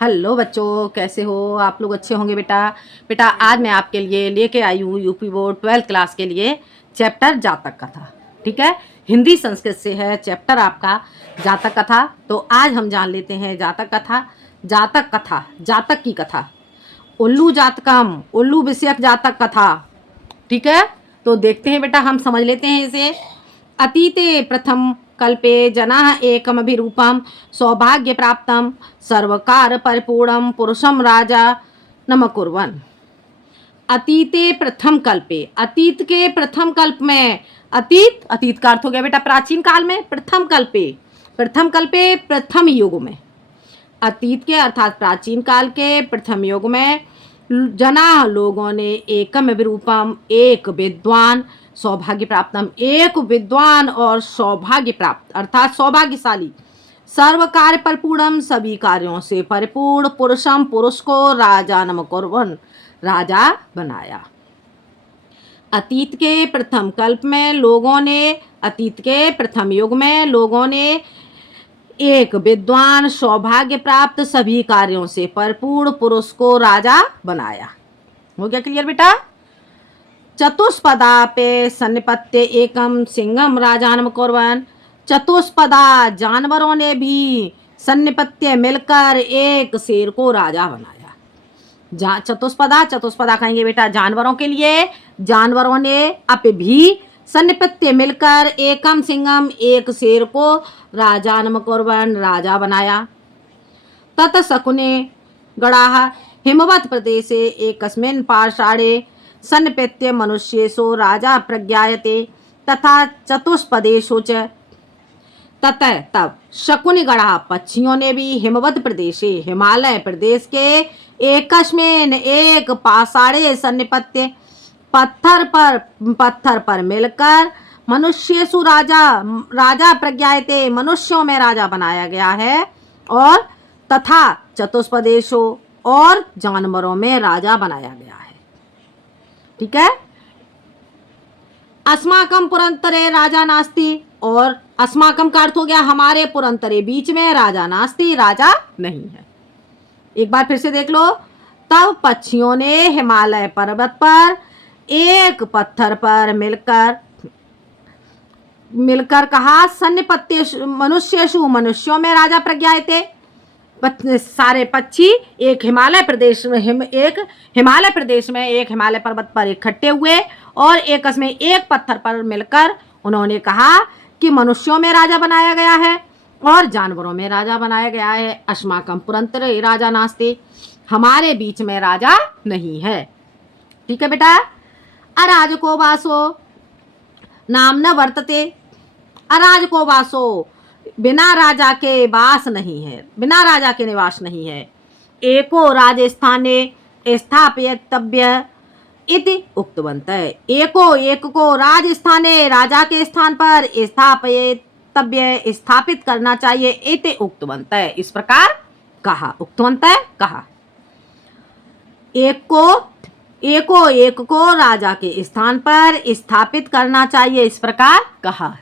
Hello बच्चों, कैसे हो आप लोग? अच्छे होंगे बेटा। बेटा आज मैं आपके लिए लेके आई हूँ यूपी बोर्ड 12th क्लास के लिए चैप्टर जातक कथा। ठीक है, हिंदी संस्कृत से है चैप्टर आपका जातक कथा। तो आज हम जान लेते हैं जातक कथा। जातक कथा, जातक की कथा। उल्लू जातकम, उल्लू विषयक जातक कथा। ठीक है, तो देखते हैं बेटा, हम समझ लेते हैं इसे। अतीते प्रथम कल्पे जनाः एकमभिरूपं सौभाग्य प्राप्तं सर्वकार परिपूर्णं पुरुषं राजा नमकुर्वन्। अतीते प्रथम कल्पे, अतीत के प्रथम कल्प में, अतीत अतीत का अर्थ हो गया बेटा प्राचीन काल में। प्रथम कल्पे, प्रथम कल्पे प्रथम युग में, अतीत के अर्थात प्राचीन काल के प्रथम युग में जना लोगों ने एकम विरूपम, एक विद्वान सौभाग्य प्राप्तम, एक विद्वान और सौभाग्य प्राप्त अर्थात सौभाग्यशाली, सर्व कार्य परिपूर्णम सभी कार्यों से परिपूर्ण पुरुषम, पुरुष को राजा नमकुर्वन, राजा बनाया। अतीत के प्रथम कल्प में लोगों ने, अतीत के प्रथम युग में लोगों ने एक विद्वान सौभाग्य प्राप्त सभी कार्यों से परिपूर्ण पुरुष को राजा बनाया। हो गया क्लियर बेटा? चतुष्पदा पे सन्निपत्य एकम सिंहम राजानम कुर्वन्। चतुष्पदा जानवरों ने भी सन्निपत्य मिलकर एक शेर को राजा बनाया। चतुष्पदा, चतुष्पदा कहेंगे बेटा जानवरों के लिए। जानवरों ने अप भी सन्निपत्य मिलकर एकम सिंहम, एक शेर को राजा नमकुर्वन्, राजा बनाया। तत शकुने गणाः हिमवत् प्रदेशे एकस्मिन् पाषाणे सन्निपत्य मनुष्येषु राजा प्रज्ञायते तथा चतुष्पदेषु च। ततः तब शकुनि गणा पक्षियों ने भी हिमवत प्रदेशे, हिमालय प्रदेश के एकस्मिन् एक पाषाणे सन्निपत्य पत्थर पर मिलकर मनुष्येषु राजा, राजा प्रज्ञायते मनुष्यों में राजा बनाया गया है, और तथा चतुष्पदेशो और जानवरों में राजा बनाया गया है। ठीक है, अस्माकम पुरंतरे राजा नास्ति, और अस्माकम का अर्थ हो गया हमारे, पुरंतरे बीच में, राजा नास्ति राजा नहीं है। एक बार फिर से देख लो। तब पक्षियों ने हिमालय पर्वत पर एक पत्थर पर मिलकर कहा सन्निपत्य मनुष्येषु, मनुष्यों में राजा प्रज्ञायते। सारे पक्षी एक हिमालय प्रदेश में, एक हिमालय पर्वत पर इकट्ठे हुए और एकस में एक पत्थर पर मिलकर उन्होंने कहा कि मनुष्यों में राजा बनाया गया है और जानवरों में राजा बनाया गया है। अस्माकं पुरंतरे राजा नास्ति, हमारे बीच में राजा नहीं है। ठीक है बेटा। अराजको वासो नाम न वर्तते, अराजको वासो बिना राजा के वास नहीं है, बिना राजा के निवास नहीं है। एको राजस्थाने स्थापयितव्य इति उक्तवन्तः। एको, एक को राजस्थाने, राजा के स्थान पर स्थापयितव्य, स्थापित करना चाहिए, इति उक्तवन्तः, इस प्रकार कहा, उक्तवन्तः कहा। एक को राजा के स्थान पर स्थापित करना चाहिए, इस प्रकार कहा।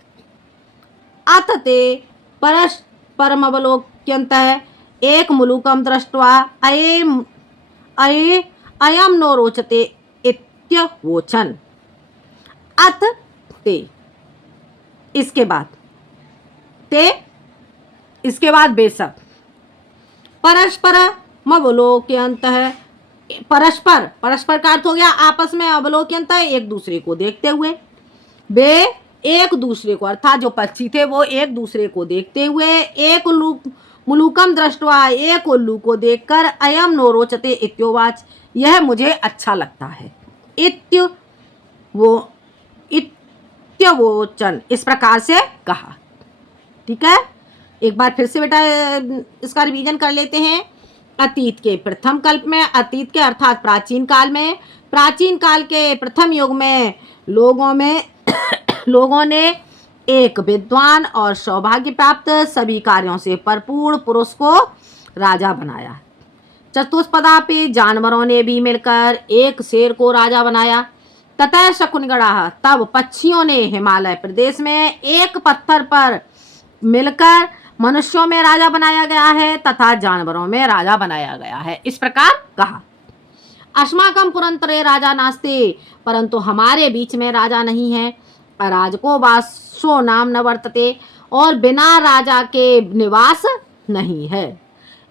अथ ते परस्परमवलोक्यन्तः एक मुलुकम दृष्ट्वा अयम नो रोचते इत्यवोचन्। अथ ते, इसके बाद, ते इसके बाद बेशक, परस्परमवलोक्यन्तः, परस्पर, परस्पर का अर्थ हो गया आपस में, अवलोक्यन्तः एक दूसरे को देखते हुए, वे एक दूसरे को, अर्थात जो पक्षी थे वो एक दूसरे को देखते हुए, एक मुलुकम दृष्ट्वा, एक उल्लू को देखकर, अयम नो रोचते इत्योवाच, यह मुझे अच्छा लगता है, इत्यवोचन, इस प्रकार से कहा। ठीक है, एक बार फिर से बेटा इसका रिवीजन कर लेते हैं। अतीत के प्रथम कल्प में, अतीत के अर्थात प्राचीन काल में, प्राचीन काल के प्रथम युग में लोगों ने एक विद्वान और सौभाग्य प्राप्त सभी कार्यों से भरपूर पुरुष को राजा बनाया। चतुष्पदा पे जानवरों ने भी मिलकर एक शेर को राजा बनाया। ततः शकुनगणा, तब पक्षियों ने हिमालय प्रदेश में एक पत्थर पर मिलकर मनुष्यों में राजा बनाया गया है तथा जानवरों में राजा बनाया गया है। इस प्रकार कहा। अस्माकं पुरंतरे राजा नास्ति, परंतु हमारे बीच में राजा नहीं है। अराजको वासो नाम न वर्तते, और बिना राजा के निवास नहीं है।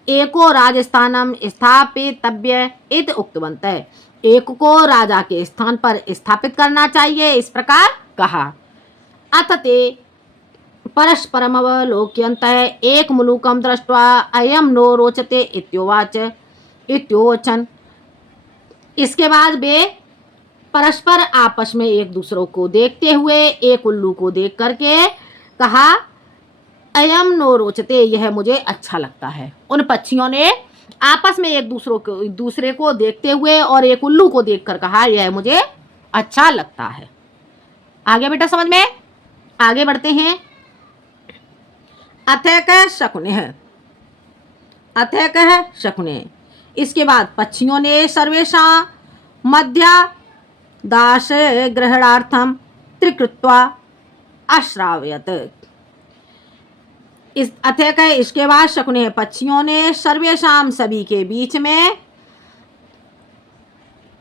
एको राजस्थानम स्थापितव्य इति उक्तवन्तः, एक को राजा के स्थान पर स्थापित करना चाहिए, इस प्रकार कहा। अथ ते परस्परमवलोक्यन्तः एक मुलुकं दृष्ट्वा अयं नो रोचते इत्योवचन। इसके बाद वे परस्पर आपस में एक दूसरों को देखते हुए एक उल्लू को देख करके कहा, अयम नो रोचते, यह मुझे अच्छा लगता है। उन पक्षियों ने आपस में एक दूसरे को देखते हुए और एक उल्लू को देखकर कहा, यह मुझे अच्छा लगता है। आगे बेटा समझ में, आगे बढ़ते हैं। अथैकः शकुनिः, अथैकः शकुने। इसके बाद पक्षियों ने सर्वेषां मध्यादाश ग्रहणार्थम त्रिकृत्वा अश्रावयत। इस अथैकः, इसके बाद शकुने, पक्षियों ने सर्वेषां सभी के बीच में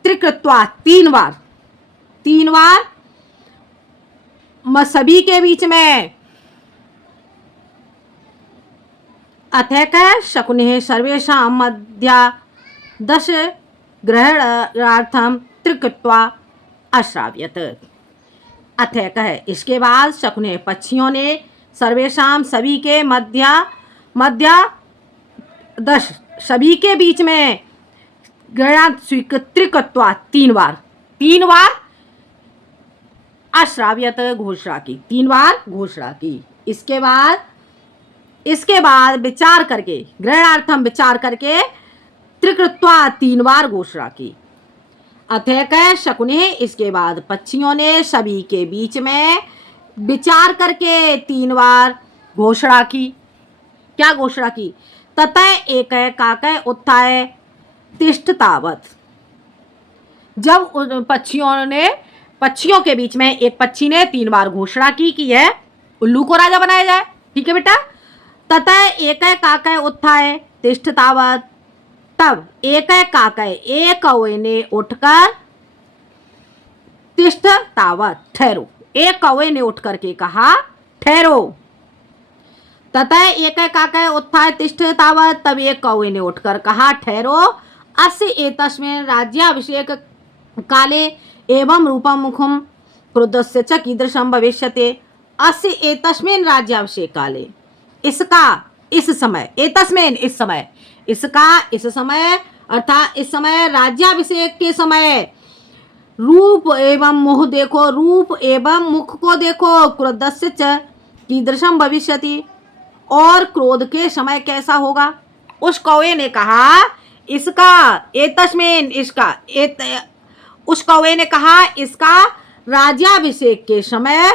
त्रिकृत्वा तीन बार सभी के बीच में। अथैकः शकुने सर्वेषां मध्यादश ग्रहणार्थम त्रिकृत्वा अश्राव्यत। अथैकः, इसके बाद शकुने, पक्षियों ने सर्वेषां सभी के मध्यादश सभी के बीच में ग्रहणार्थ त्रिकृत्वा तीन बार अश्राव्यत घोषणा की, तीन बार घोषणा की। इसके बाद विचार करके, ग्रहणार्थम विचार करके, त्रिकृत्वा तीन बार घोषणा की। अथैकः शकुने, इसके बाद पक्षियों ने सभी के बीच में विचार करके तीन बार घोषणा की। क्या घोषणा की? ततः एकः काकः उत्थाय तिष्ठतावत्। जब उन पक्षियों के बीच में एक पक्षी ने तीन बार घोषणा की कि यह उल्लू को राजा बनाया जाए। ठीक है बेटा। ततः एकः काकः उत्थाय तिष्ठतावत्, तब एकः काकः, एक कौवे ने उठकर, तिष्ठतावत् ठहरो, एक कौवे ने उठ करके कहा ठहरो। ततः एकः काकः उत्थाय तिष्ठतावत्, तब एक कौवे ने उठकर कहा ठहरो। अस्य एतस्मिन् राज्याभिषेक काले एवं रूपं मुखं क्रुद्धस्य च कीदृशं भविष्यति। अस्य एतस्मिन् राज्याभिषेक काले, इसका इस समय, एतस्मिन् इस समय, इसका इस समय अर्थात इस समय राज्याभिषेक के समय रूप एवं मुख देखो, रूप एवं मुख को देखो, क्रोधस्य च कीदृशं भविष्यति, और क्रोध के समय कैसा होगा। उस कौवे ने कहा इसका, एतस्मिन् इसका, उस कौवे ने कहा इसका राज्याभिषेक के समय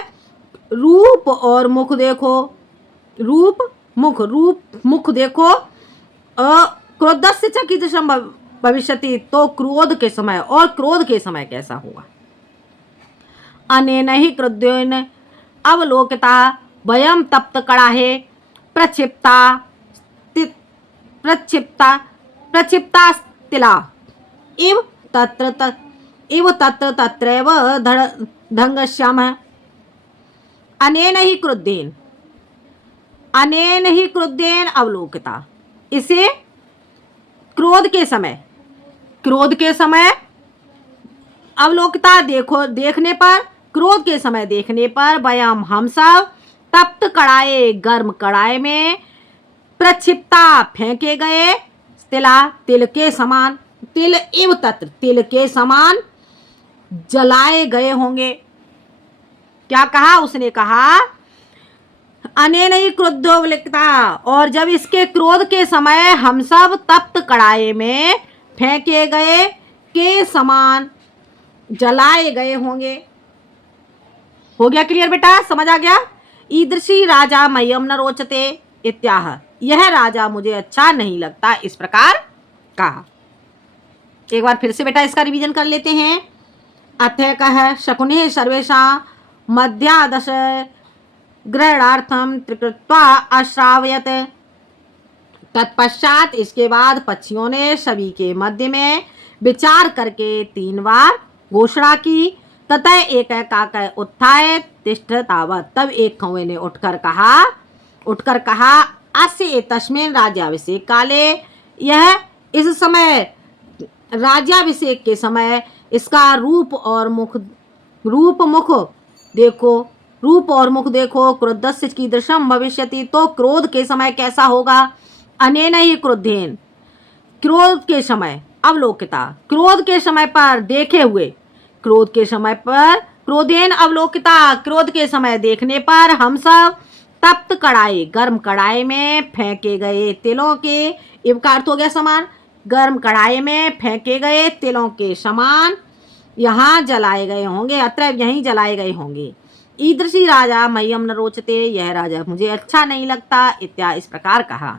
रूप और मुख देखो, रूप मुख देखो। क्रोधस्य च कीदृशं भविष्यति, तो क्रोध के समय, और क्रोध के समय कैसा होगा। अनेन हि क्रुद्धेन अवलोकिता वयं तप्त कड़ाहे प्रक्षिप्ता तिला इव तत्र तत्रैव धंगश्यामः। अनेन ही क्रुद्धेन अवलोकिता, इसे क्रोध के समय अवलोकिता देखने पर, क्रोध के समय देखने पर, वयम हम सब तप्त कड़ाए, गर्म कड़ाए में, प्रक्षिप्ता फेंके गए, तिला तिल के समान, तिल इव तत्र तिल के समान जलाए गए होंगे। क्या कहा उसने? कहा अनेन ही क्रुद्धोवलिकता, और जब इसके क्रोध के समय हम सब तप्त कड़ाए में फेंके गए के समान जलाए गए होंगे। हो गया क्लियर बेटा, समझ आ गया। ईदृशी राजा मह्यम न रोचते इत्याह, यह राजा मुझे अच्छा नहीं लगता, इस प्रकार कहा। एक बार फिर से बेटा इसका रिवीजन कर लेते हैं। अथैकः शकुने सर्वेषां मध्यादश ग्रहणार्थम त्रिकृत्वा अश्रावयत। तत्पश्चात इसके बाद पक्षियों ने सभी के मध्य में विचार करके 3 बार घोषणा की। ततः एक काकय उत्थाय तिष्ठ तावत। तब एक कौवे ने उठकर कहा अस्य तस्मिन् राज्याभिषेक काले, यह इस समय राज्याभिषेक के समय इसका रूप और मुख देखो। क्रोधस्य कीदृशं भविष्यति, तो क्रोध के समय कैसा होगा। अनेन ही क्रोधेन, क्रोध के समय अवलोकिता, क्रोध के समय पर देखे हुए, क्रोध के समय पर क्रोधेन अवलोकिता, क्रोध के समय देखने पर हम सब तप्त कड़ाई, गर्म कड़ाई में फेंके गए तिलों के, इव का अर्थ हो गया समान, गर्म कड़ाई में फेंके गए तिलों के समान यहाँ जलाए गए होंगे, अत्र यहीं जलाए गए होंगे। ईदृशी राजा मह्यम न रोचते, यह राजा मुझे अच्छा नहीं लगता, इत्यादि इस प्रकार कहा।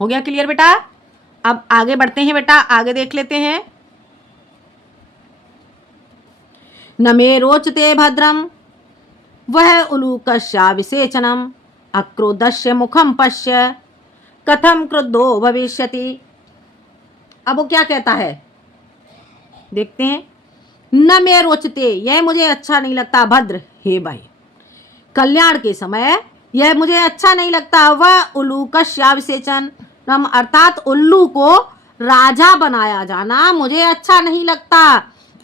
हो गया क्लियर बेटा। अब आगे बढ़ते हैं बेटा, आगे देख लेते हैं। न मे रोचते भद्रम वह उलूकस्या विसेचनम, अक्रोधस्य मुखम पश्य कथम क्रुद्धो भविष्यति। अब वो क्या कहता है देखते हैं। न मे रोचते, यह मुझे अच्छा नहीं लगता, भद्र हे भाई, कल्याण के समय यह मुझे अच्छा नहीं लगता। वह उल्लूकस्या विसेचनम अर्थात उल्लू को राजा बनाया जाना मुझे अच्छा नहीं लगता।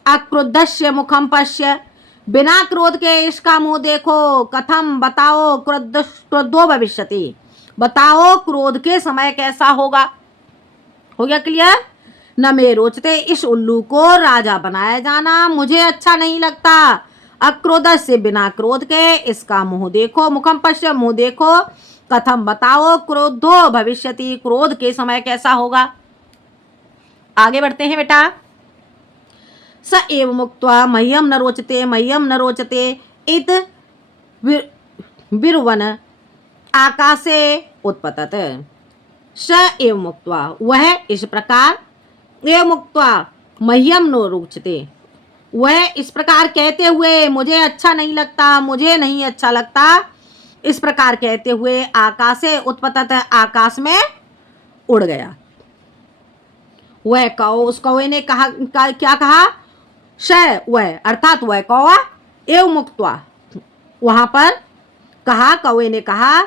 अक्रोधस्य मुखम पश्य, बिना क्रोध के इसका मुंह देखो। कथम, बताओ, क्रोधो भविष्यति, बताओ क्रोध के समय कैसा होगा। हो गया क्लियर। न मे रोचते, इस उल्लू को राजा बनाया जाना मुझे अच्छा नहीं लगता। अक्रोध से, बिना क्रोध के इसका मुंह देखो। मुखम पश्य, मुंह देखो। कथम, बताओ, क्रोधो भविष्यति, क्रोध के समय कैसा होगा। आगे बढ़ते हैं बेटा। स एव मुक्त्वा मह्यम न रोचते इत विरुवन आकाशे उत्पतत। स एव मुक्त्वा, वह इस प्रकार, एव मुक्त्वा मह्यम न रोचते, वह इस प्रकार कहते हुए मुझे अच्छा नहीं लगता, मुझे नहीं अच्छा लगता, इस प्रकार कहते हुए आकाशे उत्पतत, आकाश में उड़ गया। वह कौ, उस कौवे ने क्या कहा। श, वह अर्थात वह कौवा, एव मुक्त्वा, वहां पर कहा, कौवे ने कहा,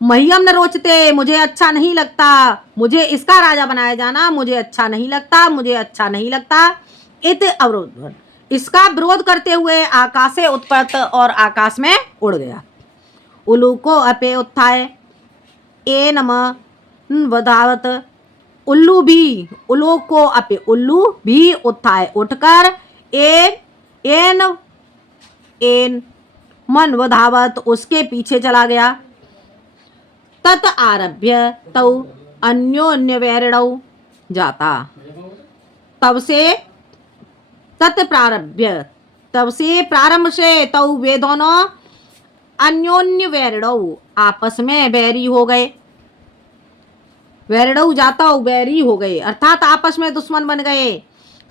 मह्यम न रोचते, मुझे अच्छा नहीं लगता, मुझे इसका राजा बनाया जाना मुझे अच्छा नहीं लगता, मुझे अच्छा नहीं लगता। इत अवरोध, इसका विरोध करते हुए आकाश से उत्पत्त और आकाश में उड़ गया। उल्लू को अपे उत्थाय ए नम वधावत, उल्लू भी, उल्लू को अपे, उल्लू भी उत्थाय उठकर एन मन वधावत, उसके पीछे चला गया। तत आरभ्य तौ अन्योन्य वैरणौ जाता, तब से प्रारंभ से तौ वे दोनों अन्योन्य वैरणौ, आपस में बैरी हो गए। वैरणौ जाता, बैरी हो गए अर्थात आपस में दुश्मन बन गए।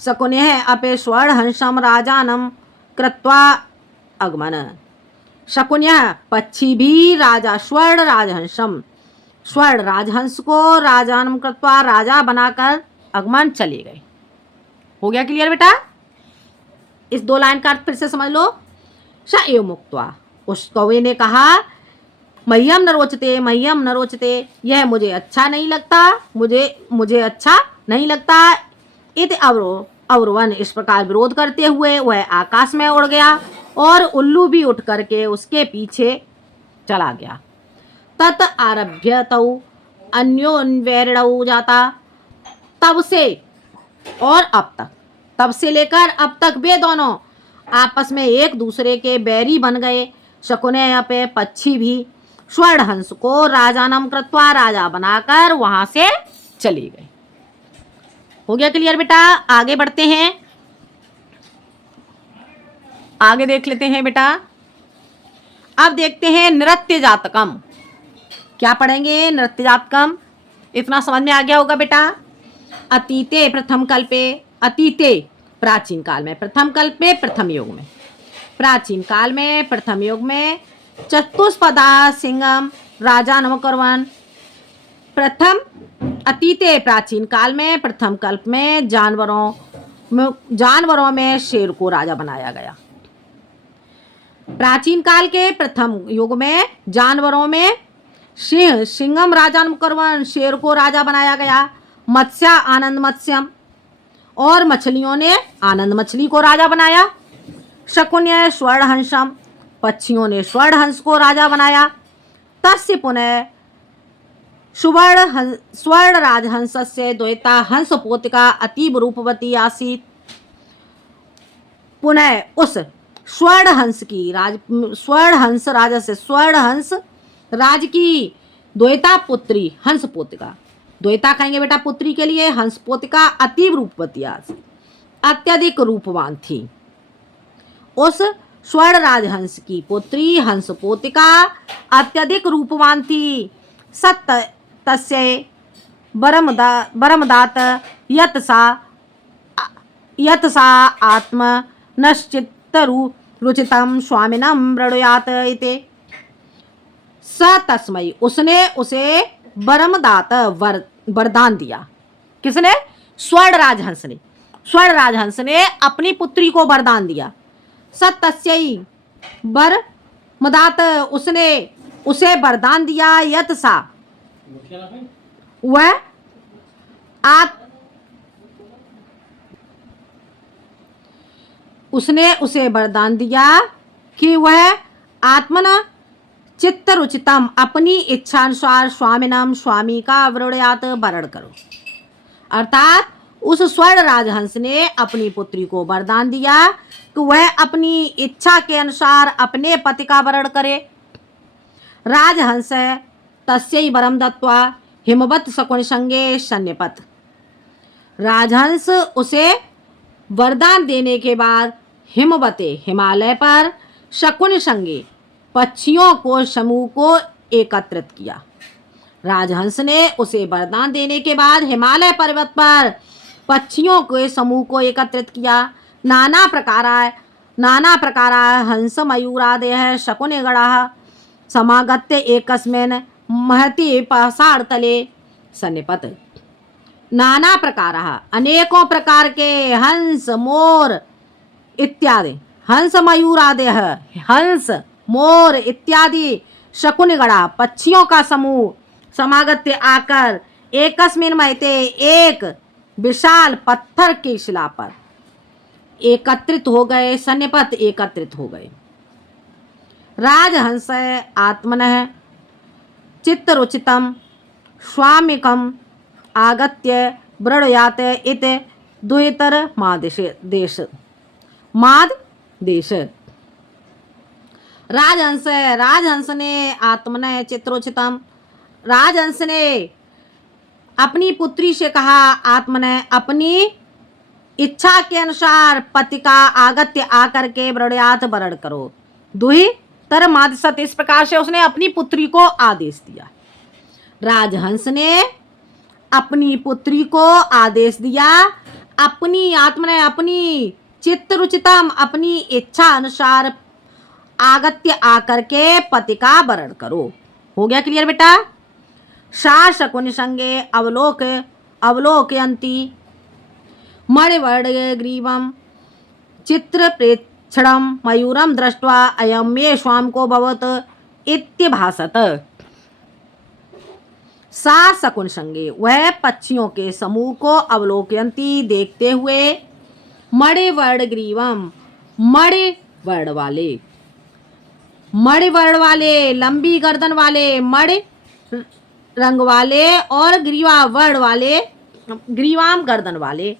शकुन्यः अपे स्वर्ण हंसम राजानम कृत्वा अगमन, शकुन्यः पक्षी भी राजा स्वर्ण राजहंसम, स्वर्ण राजहंस को राजानम कृत्वा, राजा बनाकर अगमन चले गए। हो गया क्लियर बेटा। इस 2 लाइन का अर्थ फिर से समझ लो। स एव मुक्त्वा, उस कौवे ने कहा, मह्यम न रोचते, यह मुझे अच्छा नहीं लगता, मुझे अच्छा नहीं लगता। इत अवरोवन, इस प्रकार विरोध करते हुए वह आकाश में उड़ गया और उल्लू भी उठ करके उसके पीछे चला गया। तत आरभ्य तौ अन्योन्वैरणौ जाता, तब से और अब तक, तब से लेकर अब तक वे दोनों आपस में एक दूसरे के बैरी बन गए। शकुने पे, पक्षी भी स्वर्ण हंस को राजानम कृत्वा, राजा बनाकर वहां से चली गए। हो गया क्लियर बेटा। आगे बढ़ते हैं, आगे देख लेते हैं बेटा। अब देखते हैं नृत्य जातकम। क्या पढ़ेंगे नृत्य जातकम, इतना समझ में आ गया होगा बेटा। अतीते प्रथम कल्पे, अतीते प्राचीन काल में, प्रथम कल्पे प्रथम युग में, प्राचीन काल में प्रथम युग में चतुष्पदा सिंहम राजा नमकरवन। प्रथम अतीते प्राचीन काल में, प्रथम कल्प में जानवरों में शेर को राजा बनाया गया। प्राचीन काल के प्रथम युग में जानवरों में सिंहम राजा नमकरवन, शेर को राजा बनाया गया। मत्स्य आनंद मत्स्यम, और मछलियों ने आनंद मछली को राजा बनाया। शकुन्य स्वर्ण हंसम, पक्षियों ने स्वर्ण हंस को राजा बनाया। तस्य पुनः स्वर्ण राजहंस से द्वैता हंस पोतिका अतीब रूपवती आसीत। पुनः उस स्वर्ण हंस राज की द्वैता पुत्री हंस पोतिका, द्वैता कहेंगे बेटा पुत्री के लिए, हंस पोतिका अतीब रूपवती आसीत, अत्यधिक रूपवान थी। उस स्वर्ण राजहंस की पुत्री हंस पोतिका अत्यधिक रूपवान थी। सत्य तस्य बरमदात यत सा आत्म नश्चित्तरु रुचितम स्वामिनम मृणुयात इति। स तस्मै, उसने उसे बरमदात वरदान दिया। किसने? स्वर्ण राजहंस ने अपनी पुत्री को वरदान दिया। सत्तस्यै बरमदात, उसने उसे वरदान दिया। यत सा, वह उसने उसे वरदान दिया कि वह आत्मन चित्त रुचितम, अपनी इच्छानुसार स्वामिनम, स्वामी का वृणयात, वरण करो। अर्थात उस स्वर्ण राजहंस ने अपनी पुत्री को वरदान दिया कि वह अपनी इच्छा के अनुसार अपने पति का वरण करे। राजहंस तस्यै वरम दत्वा हिमवत शकुन संगे सन्निपत। राजहंस उसे वरदान देने के बाद हिमवते, हिमालय पर, शकुन संगे, पक्षियों को समूह को एकत्रित किया। राजहंस ने उसे वरदान देने के बाद हिमालय पर्वत पर पक्षियों के समूह को एकत्रित किया। नाना प्रकार हंस मयूरादयः शकुने गणाः समागत्य एकस्मिन् महति पाषाणतले सन्निपत। नाना प्रकार, अनेकों प्रकार के हंस, मोर इत्यादि, हंस मयूरादयः, हंस मोर इत्यादि शकुनगणा, पक्षियों का समूह, समागत्य आकर, एकस्मिन महते, एक विशाल पत्थर की शिला पर एकत्रित हो गए। सन्निपत, एकत्रित हो गए। राजहंस आत्मनः चित्तरुचितम स्वामिकम आगत्य वृणयात इति द्वितर माद देश। राजहंस ने आत्मनः चित्रोचितम, राजहंस ने अपनी पुत्री से कहा, आत्मनः अपनी इच्छा के अनुसार पति का आगत्य आकर के वृणयात, वरण करो। दुहि तर मादसत, इस प्रकार से उसने अपनी पुत्री को आदेश दिया। राजहंस ने अपनी पुत्री को आदेश दिया, अपनी आत्मने, अपनी चित्त रुचितम, अपनी इच्छा अनुसार आगत्य आकर के पति का वरण करो। हो गया क्लियर बेटा? सा शकुन संगे अवलोकयन्ती मणिवर्णे ग्रीवम चित्र प्रेक्षणम मयूरम दृष्ट्वा अयम मे स्वाम को भवत इत्यभासत। सा शकुन संगे, वह पक्षियों के समूह को अवलोकयन्ती, देखते हुए, मणिवर्ण ग्रीवम, मणिवर्ण वाले, लंबी गर्दन वाले, मणि रंग वाले, और ग्रीवा वर्ण वाले, ग्रीवाम गर्दन वाले,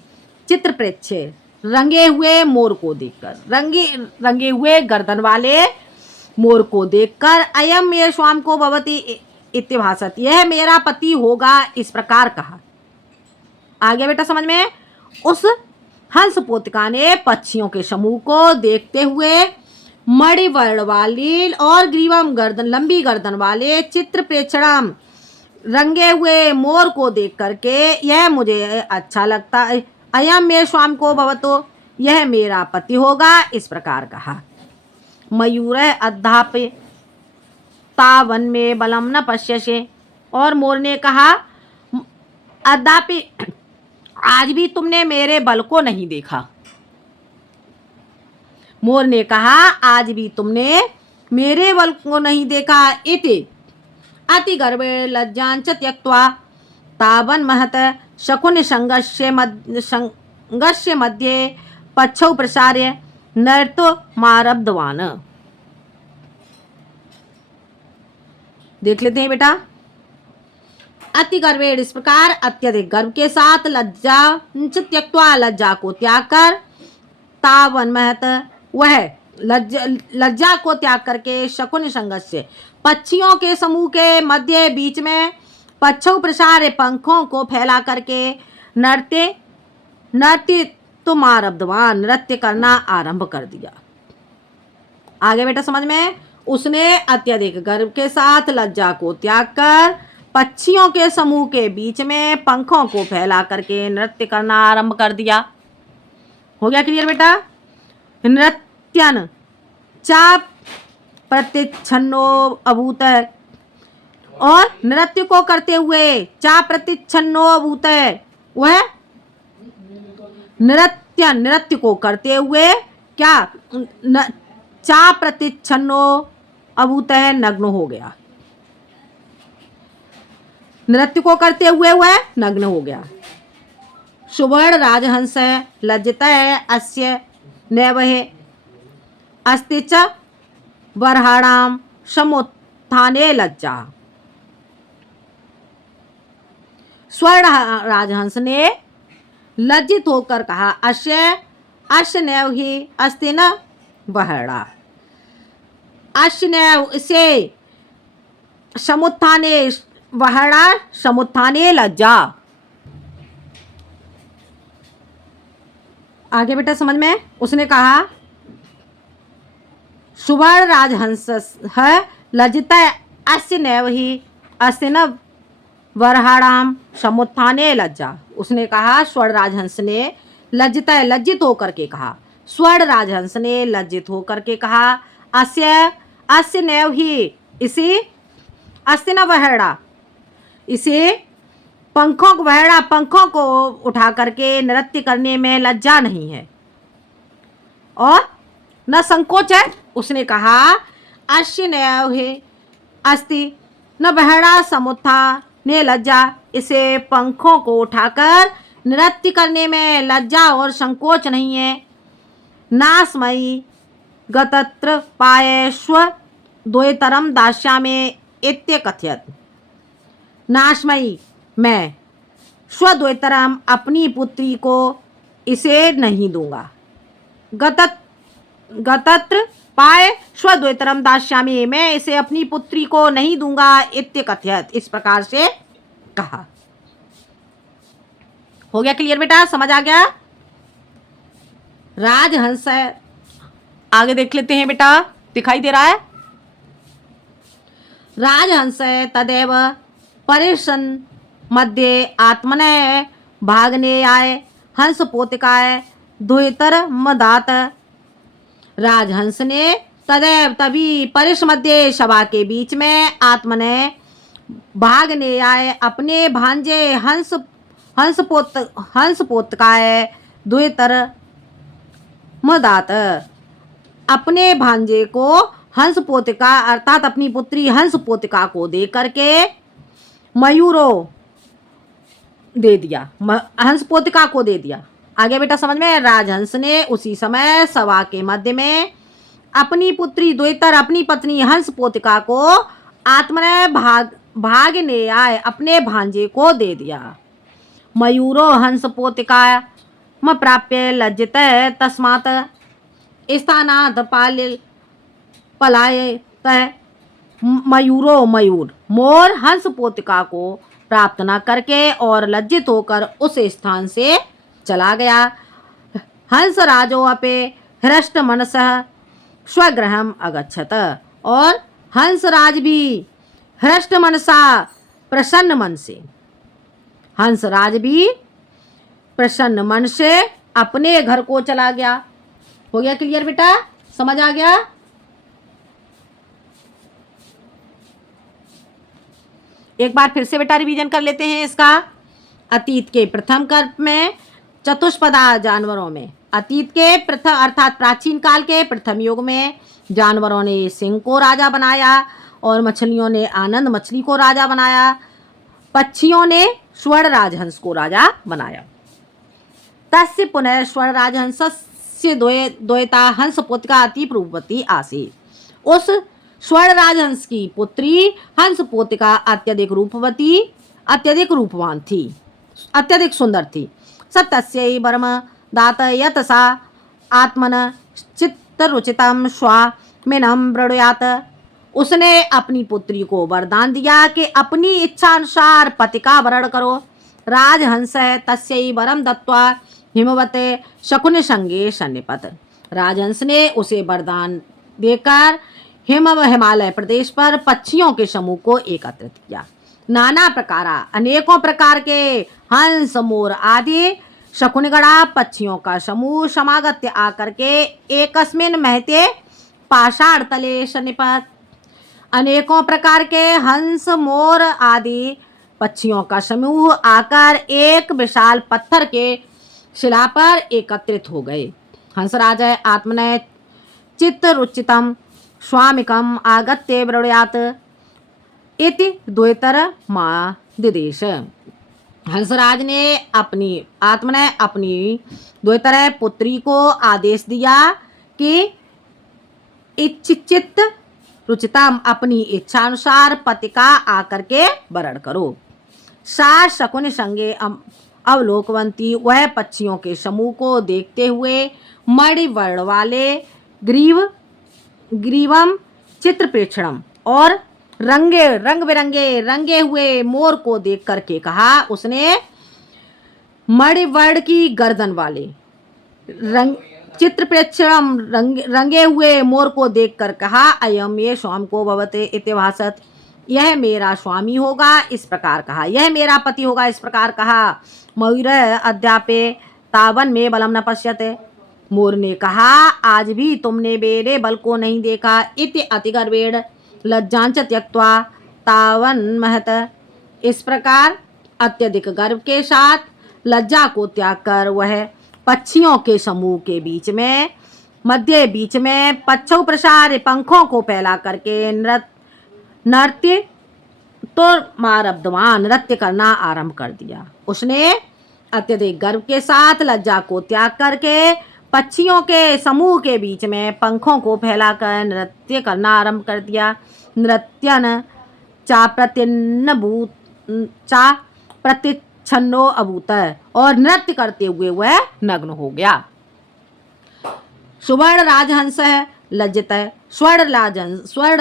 चित्र प्रेक्षे, रंगे हुए मोर को देखकर, रंगे हुए गर्दन वाले मोर को देखकर, अयम मेरे स्वाम को भवती इत्यभासत, यह मेरा पति होगा, इस प्रकार कहा। आगे बेटा समझ में? उस हंस पोतिका ने पक्षियों के समूह को देखते हुए मणिवर्ण वाली और ग्रीवम गर्दन, लंबी गर्दन वाले, चित्र प्रेक्षणम, रंगे हुए मोर को देख करके, यह मुझे अच्छा लगता है, अयम मेरे स्वाम को भवतो, यह मेरा पति होगा, इस प्रकार कहा। मयूर अध्यापे तावन में बलम न पश्यसे। और मोर ने कहा, अद्यापि आज भी तुमने मेरे बल को नहीं देखा। मोर ने कहा, आज भी तुमने मेरे बल को नहीं देखा। इति अति गर्वे लज्जांच त्यक्त्वा तावन महत शकुन संगस्य मध्ये पच्छौ प्रसार्य नर्तमारब्धवान्। देख लेते हैं बेटा। अति गर्वेण, इस प्रकार अत्यधिक गर्व के साथ, लज्जा त्यक्त्वा, लज्जा को त्याग कर, तावन महत, वह लज्जा को त्याग करके, शकुन संगस्य, पक्षियों के समूह के मध्य बीच में, पच्छौ प्रसार, पंखों को फैला करके, नर्तमारब्धवान्, नृत्य करना आरंभ कर दिया। आगे बेटा समझ में। उसने अत्यधिक गर्व के साथ लज्जा को त्याग कर पक्षियों के समूह के बीच में पंखों को फैला करके नृत्य करना आरंभ कर दिया। हो गया क्लियर बेटा। नृत्यन चा प्रतिच्छन्नो अभूत, और नृत्य को करते हुए, चा प्रतिच्छन्नो अभूत, वह नृत्य को करते हुए क्या, चा प्रतिच्छन्नो अभूत, नग्न हो गया। नृत्य को करते हुए वह नग्न हो गया। सुवर्ण राजहंस लज्जिता अस्य नैवहे अस्ति च बर्हाणाम समुत्थाने लज्जा। स्वर्ण राजहंस ने लज्जित होकर कहा, अस्य नैव ही अस्ति न बर्हाणा। अस्य नैव, इसे, समुत्थाने, बर्हाणा समुत्थाने लज्जा। आगे बेटा समझ में। उसने कहा, सुवर्ण राजहंस है लज्जिता अस्य नैव ही अस्ति न बर्हाणाम समुत्थाने लज्जा। उसने कहा, स्वर्ण राजहंस ने लज्जिता, लज्जित होकर के कहा, स्वर्ण राजहंस ने लज्जित होकर के कहा, अस्य नैव ही, इसी, अस्ति न बर्हाणा, इसे पंखों को उठा करके नृत्य करने में लज्जा नहीं है और न संकोच है। उसने कहा, अस्य नैव ही अस्ति न बर्हाणा समुत्थाने लज्जा, इसे पंखों को उठाकर नृत्य करने में लज्जा और संकोच नहीं है। नास्मयि गतत्र पायेष्व द्वैतरम दास्यामि इत्यकथयत्। नाशमयी, मैं, स्वद्वैतरम, अपनी पुत्री को इसे नहीं दूंगा। गतत्र पाए स्वद्वैतरम दास्यामि, मैं इसे अपनी पुत्री को नहीं दूंगा। इत्यकथयत्, इस प्रकार से कहा। हो गया क्लियर बेटा, समझ आ गया। राजहंस, आगे देख लेते हैं बेटा, दिखाई दे रहा है। राजहंस तदेव परिसन मध्ये आत्मने भागने आए हंस पोतिकाय द्वैतर मदात। राजहंस ने तदैव, तभी, परिस मध्य, सभा के बीच में, आत्मने, भागने आए, अपने भांजे हंस पोतिकाय द्वैतर मदात, अपने भांजे को हंस पोतिका अर्थात अपनी पुत्री हंस पोतिका को दे करके मयूरो दे दिया, हंस पोतिका को दे दिया। आगे बेटा समझ में। राजहंस ने उसी समय सभा के मध्य में अपनी पुत्री द्वैतर, अपनी पत्नी हंस पोतिका को आत्मने भागने आए अपने भांजे को दे दिया। मयूरो हंस पोतिका म प्राप्य लज्जित तस्मात् स्थानात् पलायत। मयूरो, मयूर, मोर हंस पोतिका को प्राप्त न करके और लज्जित होकर उस स्थान से चला गया। हंस राजो अपे हृष्ट मनसः स्वगृहम् अगच्छत, और हंसराज भी हृष्ट मनसा, प्रसन्न मन से, हंसराज भी प्रसन्न मन से अपने घर को चला गया। हो गया क्लियर बेटा, समझ आ गया। एक बार फिर से बेटा रिवीजन कर लेते हैं इसका। अतीत के प्रथम कल्प में चतुष्पदा जानवरों में, अतीत के प्रथम अर्थात प्राचीन काल के प्रथम युग में जानवरों ने सिंह को राजा बनाया और मछलियों ने आनंद मछली को राजा बनाया, पक्षियों ने स्वर्ण राजहंस को राजा बनाया। तस्य पुनः स्वर्ण राजहंसस्य द्वैता हंस पोतिका अति रूपवती आसीत्। उस स्वर्ण राजहंस की पुत्री हंस पोतिका अत्यधिक रूपवती, अत्यधिक रूपवान थी, अत्यधिक सुंदर थी। स तस्यै वरम दात यत सा आत्मन चित्तरुचितं स्वामिनं व्रणुयात्। उसने अपनी पुत्री को वरदान दिया कि अपनी इच्छा अनुसार पति का वरण करो। राजहंस तस्यै वरम दत्वा हिमवते शकुनि संगे सन्निपत। राजहंस ने उसे वरदान देकर हिमालय प्रदेश पर पक्षियों के समूह को एकत्रित किया। नाना प्रकारा अनेकों प्रकार के हंस मोर आदि शकुनिगणा पक्षियों का समूह समागत्य आकर के एकस्मिन महते पाषाण तले सन्निपत। अनेकों प्रकार के हंस मोर आदि पक्षियों का समूह आकर एक विशाल पत्थर के शिला पर एकत्रित हो गए। हंसराज आत्मने चित्तरुचितं स्वामिकम् आगत्य व्रणुयात् इति द्वैतर मा दिदेश। हंसराज ने अपनी द्वैतर पुत्री को आदेश दिया कि इच्छित रुचितम अपनी इच्छानुसार पति का आकर के वरण करो। सा शकुनि संगे अवलोकवंती, वह पक्षियों के समूह को देखते हुए मणिवर्ण वाले ग्रीवम चित्रप्रेक्षणम और रंग बिरंगे रंगे हुए मोर को देख करके कहा। उसने मणिवर्ण की गर्दन वाले चित्रप्रेक्षणम रंगे हुए मोर को देखकर कहा, अयम ये स्वाम को भवते इति भासत। यह मेरा स्वामी होगा, इस प्रकार कहा। यह मेरा पति होगा, इस प्रकार कहा। मयूर अद्यापे तावन में बलम न पश्यते। मोर ने कहा, आज भी तुमने मेरे बल को नहीं देखा। इति अतिगर्वेण लज्जांच त्यक्त्वा तावन महत। इस प्रकार अत्यधिक गर्व के साथ लज्जा को त्याग कर वह पक्षियों के समूह के बीच में बीच में पक्षों प्रसार पंखों को फैला करके नृत्य तो मारब्धमान नृत्य करना आरंभ कर दिया। उसने अत्यधिक गर्व के साथ लज्जा को त्याग करके पक्षियों के समूह के बीच में पंखों को फैलाकर नृत्य करना आरंभ कर दिया। नृत्यन चा प्रतिच्छन्नो अभूत, और नृत्य करते हुए वह नग्न हो गया। सुवर्ण राजहंस लज्जित, स्वर्ण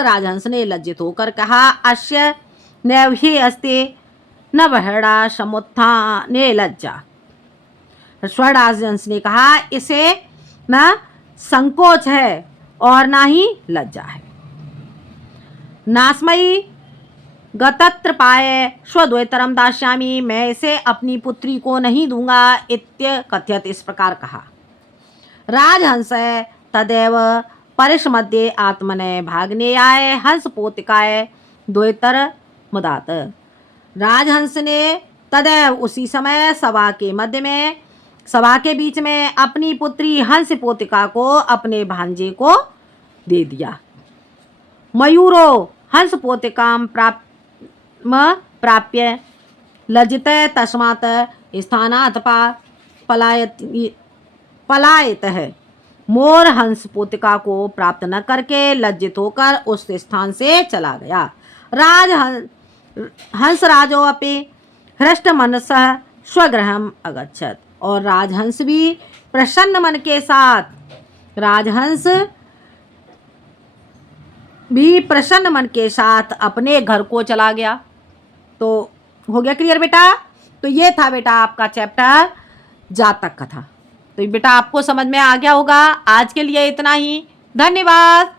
राजहंस ने लज्जित होकर कहा, अस्य नैवहि अस्ति न बहड़ा समुत्थाने लज्जा। स्वर्ण राजहंस ने कहा, इसे न संकोच है और ना ही लज्जा है। नास्मयी गतत्र पाए स्वद्वैतरम दास्यामि, मैं इसे अपनी पुत्री को नहीं दूंगा इत्य कथयत। इस प्रकार कहा। राजहंस तदेव परिसमध्ये आत्मने भागने आए हंस पोतिकाय द्वैतर मुदात। राजहंस ने तदैव उसी समय सभा के बीच में अपनी पुत्री हंस पोतिका को अपने भांजे को दे दिया। मयूरो हंस पोतिकाम प्राप्य लज्जित तस्मात् स्थानात् पलायत है। मोर हंस पोतिका को प्राप्त न करके लज्जित होकर उस स्थान से चला गया। हंस राजो अपि हृष्ट मनसः स्वगृहम् अगच्छत्, और राजहंस भी प्रसन्न मन के साथ अपने घर को चला गया। तो हो गया क्लियर बेटा। तो ये था बेटा आपका चैप्टर जातक कथा। तो बेटा आपको समझ में आ गया होगा। आज के लिए इतना ही, धन्यवाद।